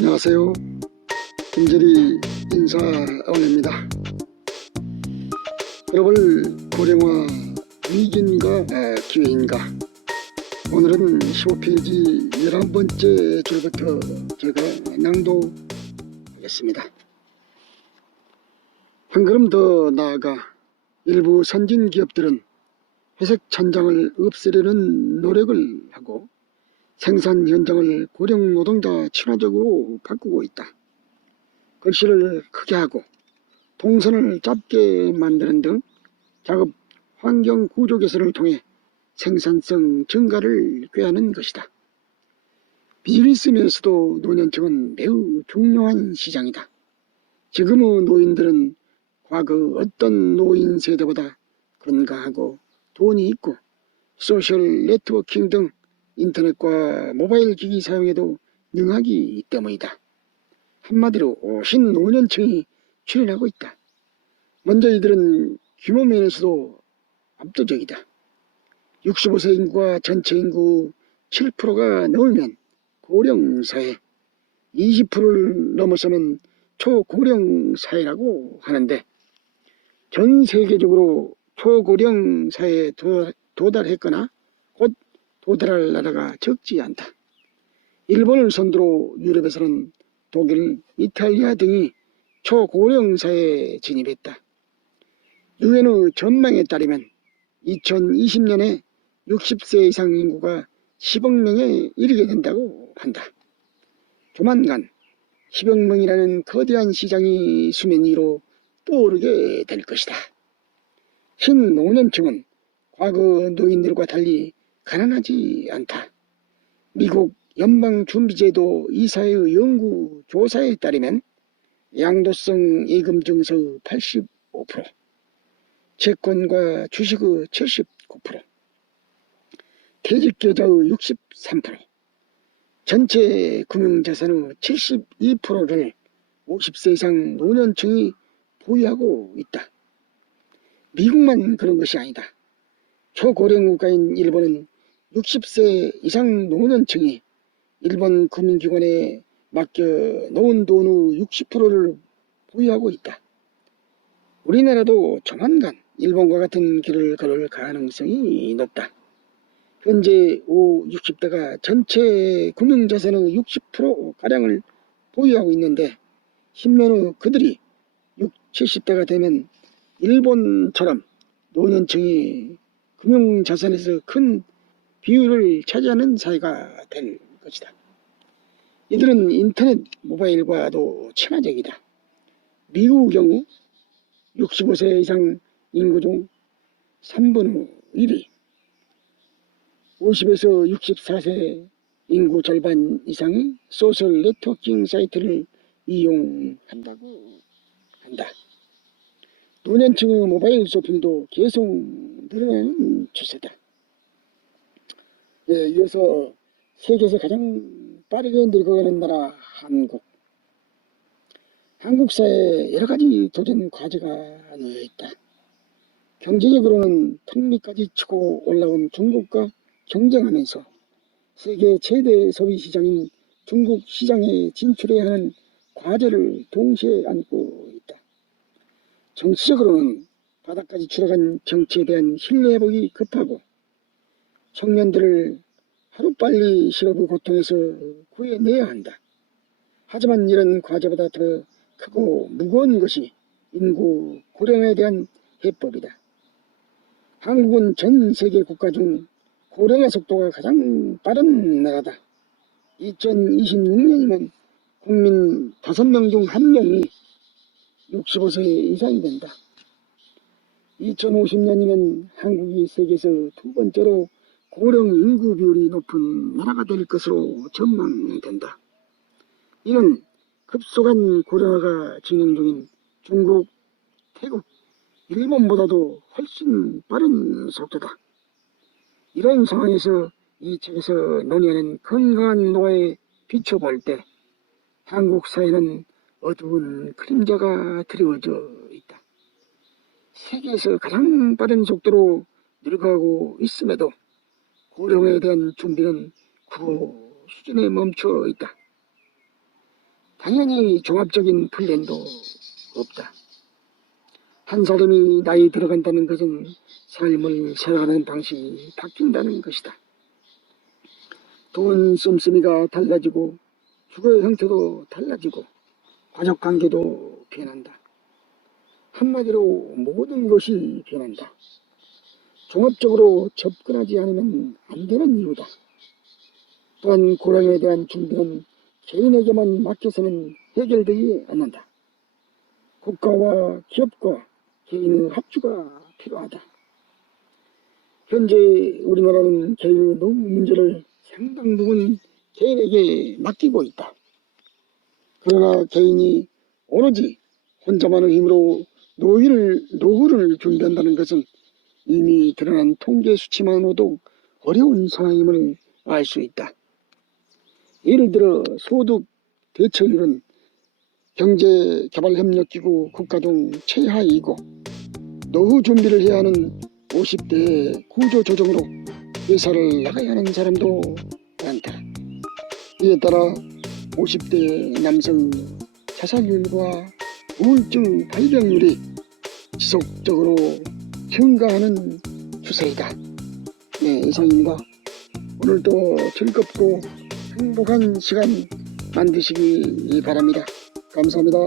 안녕하세요. 김재리 인사원입니다. 글로벌 고령화 위기인가 기회인가. 오늘은 15페이지 11번째 줄부터 제가 낭독하겠습니다. 한 걸음 더 나아가 일부 선진 기업들은 회색 천장을 없애려는 노력을 하고 생산 현장을 고령 노동자 친화적으로 바꾸고 있다. 글씨를 크게 하고 동선을 짧게 만드는 등 작업 환경 구조 개선을 통해 생산성 증가를 꾀하는 것이다. 비즈니스면에서도 노년층은 매우 중요한 시장이다. 지금의 노인들은 과거 어떤 노인 세대보다 건강하고 돈이 있고 소셜 네트워킹 등 인터넷과 모바일 기기 사용에도 능하기 때문이다. 한마디로 신노년층이 출현하고 있다. 먼저 이들은 규모 면에서도 압도적이다. 65세 인구가 전체 인구 7%가 넘으면 고령사회, 20%를 넘어서면 초고령사회라고 하는데 전 세계적으로 초고령사회에 도달했거나 곧 도달할 나라가 적지 않다. 일본을 선두로 유럽에서는 독일, 이탈리아 등이 초고령사회에 진입했다. 유엔의 전망에 따르면 2020년에 60세 이상 인구가 10억 명에 이르게 된다고 한다. 조만간 10억 명이라는 거대한 시장이 수면 위로 떠오르게 될 것이다. 신노년층은 과거 노인들과 달리 가난하지 않다. 미국 연방준비제도 이사회의 연구조사에 따르면 양도성 예금 증서의 85%, 채권과 주식의 79%, 퇴직계좌의 63%, 전체 금융자산의 72%를 50세 이상 노년층이 보유하고 있다. 미국만 그런 것이 아니다. 초고령 국가인 일본은 60세 이상 노년층이 일본 금융기관에 맡겨 놓은 돈의 60%를 보유하고 있다. 우리나라도 조만간 일본과 같은 길을 걸을 가능성이 높다. 현재 60대가 전체 금융자산의 60%가량을 보유하고 있는데 10년 후 그들이 70대가 되면 일본처럼 노년층이 금융자산에서 큰 비율을 차지하는 사회가 될 것이다. 이들은 인터넷 모바일과도 친화적이다. 미국의 경우 65세 이상 인구 중 3분의 1이 50에서 64세 인구 절반 이상이 소셜 네트워킹 사이트를 이용한다고 한다. 노년층의 모바일 쇼핑도 계속 늘어나는 추세다. 이어서 세계에서 가장 빠르게 늙어가는 나라 한국. 한국 사회에 여러 가지 도전 과제가 놓여 있다. 경제적으로는 턱 밑까지 치고 올라온 중국과 경쟁하면서 세계 최대 소비 시장인 중국 시장에 진출해야 하는 과제를 동시에 안고 있다. 정치적으로는 바닥까지 추락한 정치에 대한 신뢰 회복이 급하고 청년들을 하루빨리 실업의 고통에서 구해내야 한다. 하지만 이런 과제보다 더 크고 무거운 것이 인구 고령화에 대한 해법이다. 한국은 전 세계 국가 중 고령화 속도가 가장 빠른 나라다. 2026년이면 국민 5명 중 1명이 65세 이상이 된다. 2050년이면 한국이 세계에서 두 번째로 고령 인구 비율이 높은 나라가 될 것으로 전망된다. 이는 급속한 고령화가 진행 중인 중국, 태국, 일본보다도 훨씬 빠른 속도다. 이런 상황에서 이 책에서 논의하는 건강한 노화에 비춰볼 때 한국 사회는 어두운 그림자가 드리워져 있다. 세계에서 가장 빠른 속도로 늙어가고 있음에도 고령화에 대한 준비는 그 수준에 멈춰 있다. 당연히 종합적인 플랜도 없다. 한 사람이 나이 들어간다는 것은 삶을 살아가는 방식이 바뀐다는 것이다. 돈 씀씀이가 달라지고 주거의 형태도 달라지고 가족관계도 변한다. 한마디로 모든 것이 변한다. 종합적으로 접근하지 않으면 안 되는 이유다. 또한 고령에 대한 준비는 개인에게만 맡겨서는 해결되지 않는다. 국가와 기업과 개인의 합주가 필요하다. 현재 우리나라는 개인의 노후 문제를 상당 부분 개인에게 맡기고 있다. 그러나 개인이 오로지 혼자만의 힘으로 노후를 준비한다는 것은 이미 드러난 통계 수치만으로도 어려운 상황임을 알 수 있다. 예를 들어 소득 대처율은 경제개발협력기구 국가 중 최하위이고 노후 준비를 해야 하는 50대의 구조조정으로 회사를 나가야 하는 사람도 많다. 이에 따라 50대 남성 자살률과 우울증 발병률이 지속적으로 증가하는 추세이다. 네, 이상입니다. 오늘도 즐겁고 행복한 시간 만드시기 바랍니다. 감사합니다.